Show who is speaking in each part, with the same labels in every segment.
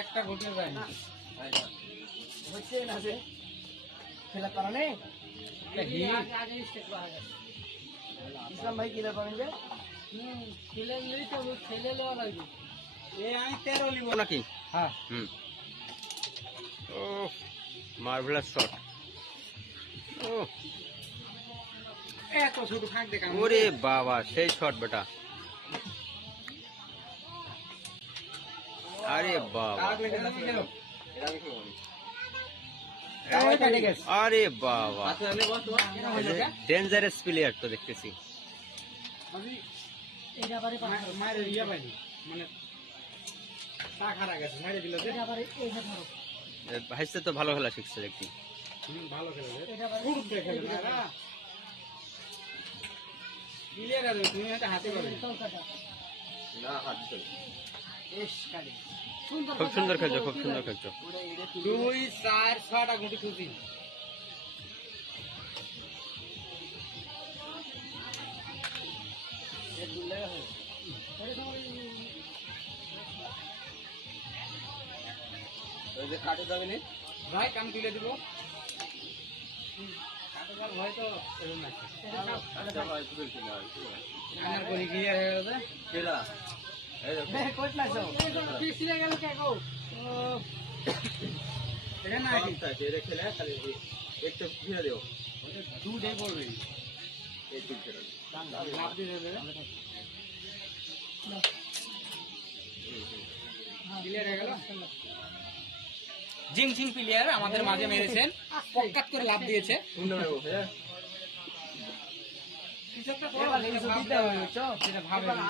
Speaker 1: একটা ঘটিও যায়নি
Speaker 2: হচ্ছে না যে খেলা পারা নেই
Speaker 1: এটা হিট।
Speaker 2: ইসলাম ভাই কিলার পাবেন যে
Speaker 1: এ আমি তেরো লিব
Speaker 3: নাকি?
Speaker 1: হ্যাঁ।
Speaker 3: হুম। ও মার্ভেলাস শট ও
Speaker 1: এত ছোট ফাঁক দেখা
Speaker 3: ওরে বাবা সেই শট বেটা। আরে বাবা আরে বাবা ডেঞ্জারাস প্লেয়ার তো দেখতেছি
Speaker 1: মায়ের ইয়া পাইনি মানে পা খারা গেছে মারে দিল যে
Speaker 3: ভাইসে তো ভালো খেলা শিখছে দেখি
Speaker 1: হুম, ভালো খেলে খুব দেখে ক্লিয়ার আছে তুমি হয়তো হাতে পাবে
Speaker 3: খুব সুন্দর খেলছো খুব সুন্দর খেলছো।
Speaker 1: দুই চার ছটা গুটি খুঁজি। ভাই কাম তুলে দিব। কাটার লাভ দিয়ে দেবে জিং জিং প্লেয়ার আমাদের মাঝে মেরেছেন। পকাত করে লাভ দিয়েছে। কিছু একটা
Speaker 2: এবার কিছু দিতে হবে, বুঝছ?
Speaker 1: সেটা ভাবে না।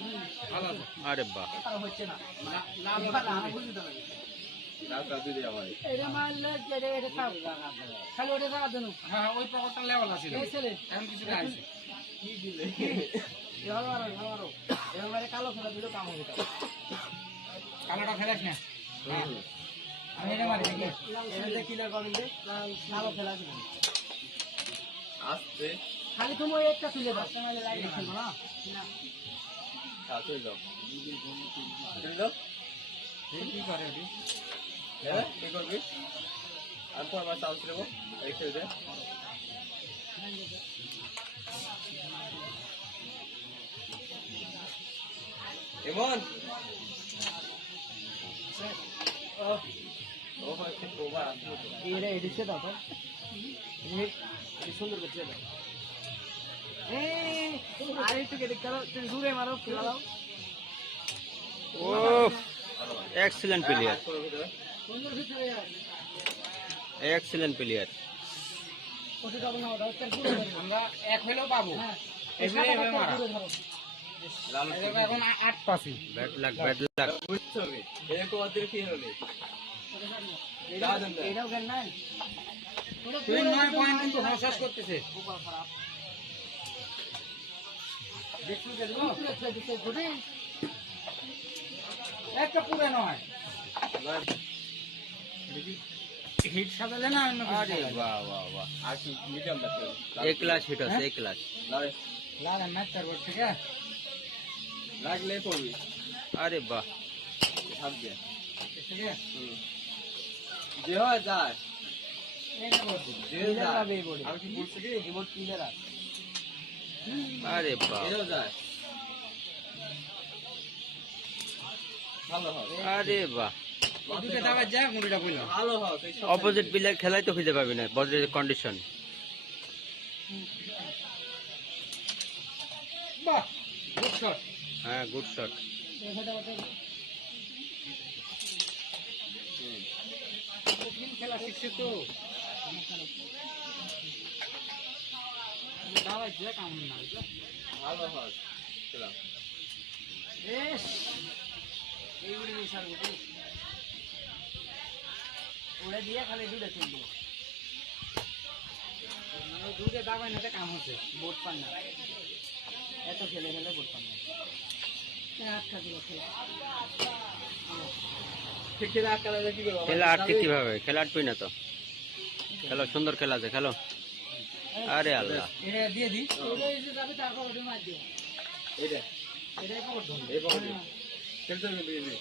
Speaker 1: ভালো আছে।
Speaker 3: আরে বাহ।
Speaker 1: হ্যাঁ। কালোটা ফেলাস না
Speaker 2: খেলা খালি তুমি একটা তুলে দাও না
Speaker 4: চলে যাও চলে যাও
Speaker 1: এই কি করে এটি
Speaker 4: হ্যাঁ কি করবি আর তো আমার চান্স দেবো এই খেলতে এমন ও ভাই খুব ওভার আসলো তো
Speaker 2: এটা এডিছে দাও তো এই- এই সুন্দর করছে দাও
Speaker 3: এক্সিলেন্ট প্লেয়ার এক্সিলেন্ট প্লেয়ার।
Speaker 1: আমরা এক হইলেও পাবো।
Speaker 2: হ্যাঁ।
Speaker 1: এখন আট
Speaker 3: ব্যাড ব্যাড
Speaker 4: এরকম অর্ধেক কি।
Speaker 2: এটাও
Speaker 1: নয় পয়েন্ট কিন্তু হসাস করতেছে। হিট সাজালে না অন্য
Speaker 3: বাহ বাহ বাহ
Speaker 4: আর কি মিডিয়াম
Speaker 3: এক ক্লাস হিট আছে এক ক্লাস
Speaker 1: লাল ম্যাচ করব ঠিক আছে
Speaker 4: লাগলে করবি
Speaker 3: আরে বাহ।
Speaker 1: আছে
Speaker 4: যে হয় যায়
Speaker 1: এটা করছি
Speaker 4: যে
Speaker 2: Clear
Speaker 4: যায় বলছি কি
Speaker 2: রিমোট ক্লিয়ার আছে
Speaker 3: আরে
Speaker 4: ভালো
Speaker 3: আরে বাহ অপোজিট প্লেয়ার খেলাই তো খুঁজে পাবি না বজ্রের কন্ডিশন
Speaker 1: বাহ গুড শট
Speaker 3: হ্যাঁ গুড শট
Speaker 1: খেলা শিখছে তো।
Speaker 2: উড়ে দিয়ে খালি দুধে তুলবো
Speaker 1: দুটো দাবাই না কাম হচ্ছে
Speaker 2: বোট পান না এত খেলে খেলে বোট পান না আটকা দিল খেলা
Speaker 4: খেলা আটকে
Speaker 3: কীভাবে? খেলা আটবি না তো। খেলো, সুন্দর খেলা আছে, খেলো। আরে আল্লাহ।
Speaker 1: এটা দিয়ে দিই
Speaker 2: ওটা এসে যাবে তারপর ওটা মার দিও।
Speaker 4: এইটা।
Speaker 1: এটাই পকড় ধরুন
Speaker 4: এই পকেটে। খেলতে হবে কিন্তু কিন্তু।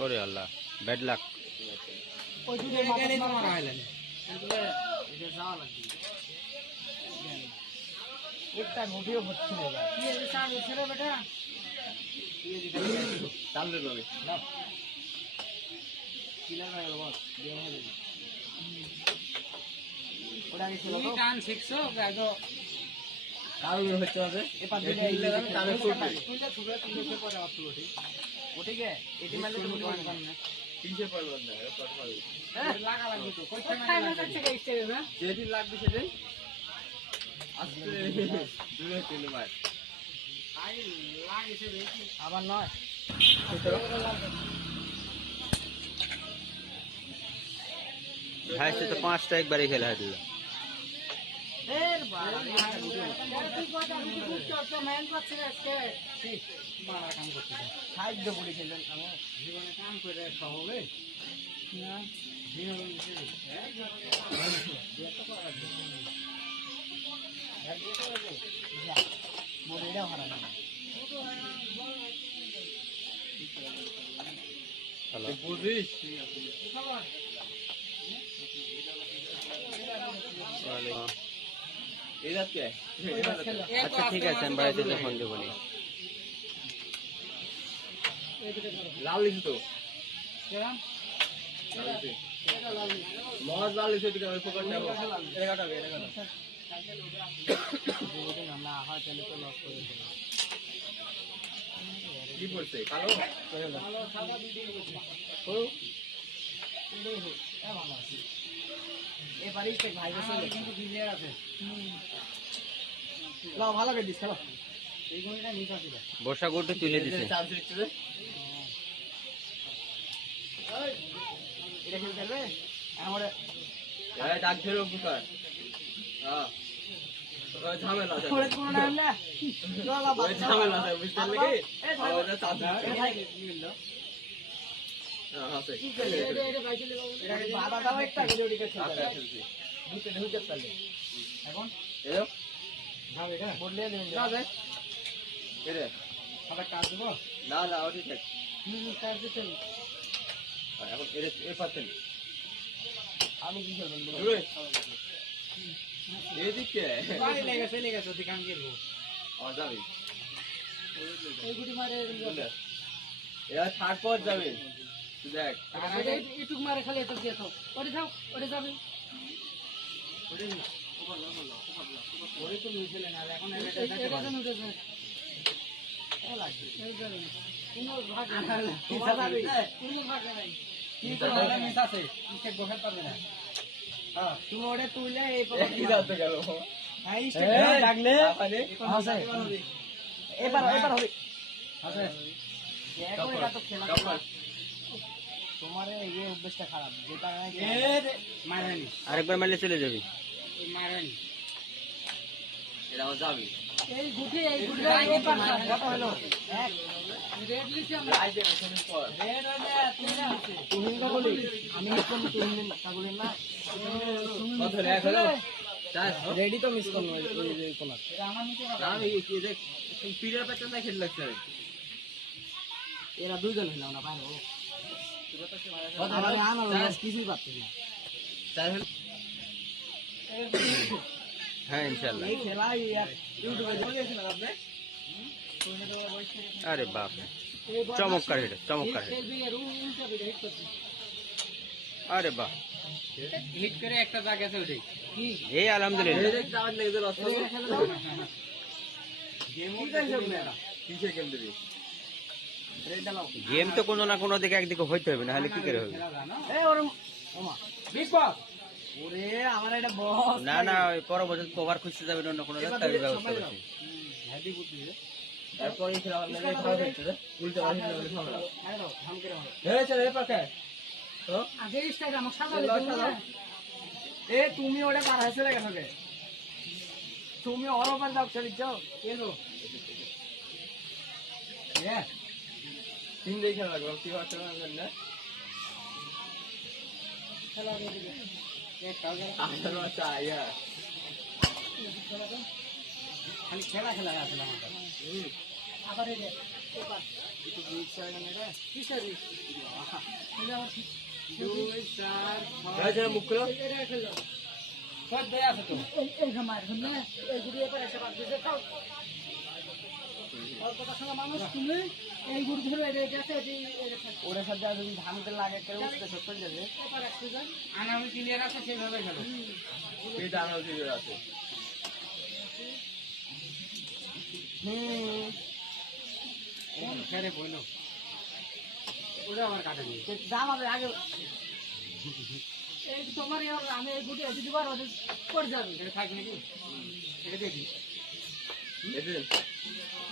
Speaker 3: ওরে আল্লাহ ব্যাড লাক
Speaker 2: ওই দুটো মাথা
Speaker 1: তোমার হয়
Speaker 2: এটা যাওয়া লাগবে। একটা মুভিও হচ্ছে কি এই সার হচ্ছে রে বেটা কিলার হয়ে বস হয়ে গেল ওটা আগে ছিল
Speaker 1: তুমি গান শিখছো? গাইতো
Speaker 4: কারণ হবে
Speaker 2: দিলে এই
Speaker 4: তাহলে ফুটবে।
Speaker 1: পরে
Speaker 2: এটি
Speaker 1: তুমি না
Speaker 4: তিনশো না কত
Speaker 1: লাগা লাগবে তো।
Speaker 2: না
Speaker 4: যেদিন লাগবে আস্তে দূরে
Speaker 1: লাগেছে বেশি
Speaker 2: আবার নয়।
Speaker 3: তো পাঁচটা একবারই খেলা হয় দিল
Speaker 2: সাহায্য করে আমি
Speaker 1: জীবনে কাম করে খাওয়াবে
Speaker 2: না
Speaker 4: বুঝিস এই যাচ্ছে
Speaker 3: আচ্ছা ঠিক আছে আমি বাড়িতে যে ফোন দেবো।
Speaker 4: লাল লিখি তো। মজ লাল লিখি দিকে ওই ফোকাস নেব। এটা কাটাবে এটা
Speaker 2: না না হয় তাহলে তো লস করে
Speaker 4: কি পড়ছে কালো
Speaker 2: এবারেই সে ভাই
Speaker 1: কিন্তু ক্লিয়ার আছে।
Speaker 2: না ভালো করে দিস খেলো।
Speaker 1: এই গুণটা নিতে আসবে
Speaker 3: বর্ষা গুটি তুলে দিছে।
Speaker 4: চান্স দিচ্ছে
Speaker 2: এটা আমার।
Speaker 4: ডাক ধরে হ্যাঁ ঝামেলা ঝামেলা বুঝতে পারলে কি? ওটা না এরে না ওটি ঠিক
Speaker 2: চল
Speaker 4: এখন এরে এ পাচ্ছেন
Speaker 2: আমি কি?
Speaker 4: দূরে এদিকে
Speaker 1: বাড়ি লেগেছে লেগেছে তুই কাম করব
Speaker 4: আমার যাবে
Speaker 2: এই গুটি মারে
Speaker 4: এরা থার্ড পর যাবে দেখ।
Speaker 2: মারে খালি এত দিয়ে ওরে যাও ওরে যাবে।
Speaker 1: ওরে তো না এখন এটা
Speaker 2: লাগবে। কোনো ভাগ নাই।
Speaker 1: তোমার
Speaker 2: তোমার
Speaker 1: যাবে।
Speaker 2: যাবে। কোনো ভাগ নাই।
Speaker 1: কি করবে মিস আছে? চেক বসাতে পারবে না। হ্যাঁ
Speaker 2: তুমি ওটা তুইলে এই পকেট
Speaker 4: কি। গেল?
Speaker 2: হ্যাঁ, আছে। এবার এবার হবে।
Speaker 1: আছে
Speaker 2: এখন এটা তো খেলা। তোমার এই অভ্যেসটা খারাপ যেটা
Speaker 1: মারানি।
Speaker 3: আরেকবার মারলে চলে যাবি।
Speaker 1: মারানি।
Speaker 4: এটা আমার যাবে।
Speaker 2: এই গুটি এই গুটি এই পাঁচটা কত হলো এক রেড লিখছি আমরা
Speaker 4: আই দেবে তুমি পর।
Speaker 2: রেড হইলে তিনটা হচ্ছে তুমি কাগুলি আমি কোন তুমি কাগুলি না
Speaker 4: কত হলো হলো
Speaker 2: রেডি তো মিস করব ওই যে
Speaker 1: এটা আমার নিতে
Speaker 4: না আমি কি দেখ পিরিয়ড পেতে না লাগছে।
Speaker 2: এরা দুইজন হইল না পারো
Speaker 3: হ্যাঁ ইনশাল্লাহ
Speaker 2: এই খেলা ইউটিউবে
Speaker 4: বলেছিলাম আপনি
Speaker 3: আরে বাপ চমৎকার হেড চমৎকার হেড
Speaker 2: খেলবি আর উল্টা বিটা হিট করছি
Speaker 3: আরে বাহ
Speaker 1: হিট করে একটা জায়গাতে ওঠে
Speaker 2: কি
Speaker 3: এই আলহামদুলিল্লাহ
Speaker 1: গেম
Speaker 3: তো কোনো না কোনো দিকে একদিকে হইতে হবে না হলে কি করে হবে?
Speaker 1: না
Speaker 3: না না ওই পরবর্তী কভার খুঁজতে যাবেন অন্য কোনো ব্যবস্থা করছি।
Speaker 4: তারপর
Speaker 2: স্টাইল আমার সাদা
Speaker 4: এ,
Speaker 2: তুমি ওটা পার হয়েছে কেন তুমি ওর ওপর দাও চলি যাও। এলো
Speaker 4: তিন দিয়ে খেলা লাগবে কি হচ্ছে না জানি না
Speaker 2: খেলা দিয়ে দিবে
Speaker 4: আপনার বাচ্চা ইয়া
Speaker 1: খালি খেলা খেলা আছে কাছে।
Speaker 2: আবার এই যে হয় না
Speaker 4: মুখ
Speaker 1: দেয়া আছে তো
Speaker 2: ওরে সাথে আর যদি ধান তেল লাগে করে উঠতে সত্তর যাবে।
Speaker 1: আমি ক্লিয়ার আছে খেলো
Speaker 4: এই ডানা উঠে আছে
Speaker 2: হুম।
Speaker 1: ফেরে বইলো ওটা আমার কাটে নিয়ে
Speaker 2: দাম হবে আগে
Speaker 1: এটা থাক নাকি এটা দেখি
Speaker 4: এদিন
Speaker 2: দাম ওটা ইস্তে কি তার নাই তার তোমার গেলেন হুম এগুলো হারা
Speaker 1: ঠিক আছে
Speaker 2: ওটা হারা গেল
Speaker 4: ওই খেয়ে তুই
Speaker 2: এগুলো এমনি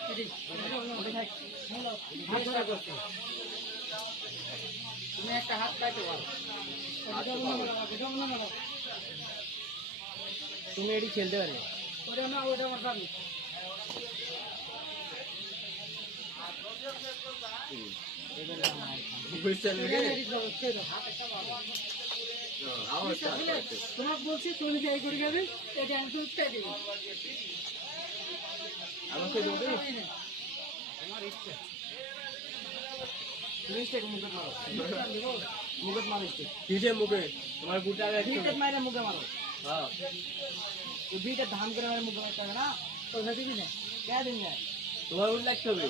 Speaker 1: তুমি একটা হাত পাইতে পারো।
Speaker 2: তুমি এটি খেলতে পারবে
Speaker 4: আমার
Speaker 2: তোমাকে বলছি তুমি যাই করে যাবে এটা আমি উঠতে দিবি
Speaker 4: আমাকে দেবে
Speaker 1: তোমার ইচ্ছা।
Speaker 2: মুখত মারো? মারো
Speaker 4: কিসের মুখে? তোমার গুটা
Speaker 2: মাইরে মুখে মারো।
Speaker 4: হ্যাঁ।
Speaker 2: বিটের ধান করে মারে মুখে মারতে না? তো দিবি না? কে দিবি
Speaker 4: তোমার উল্লেখ হবে।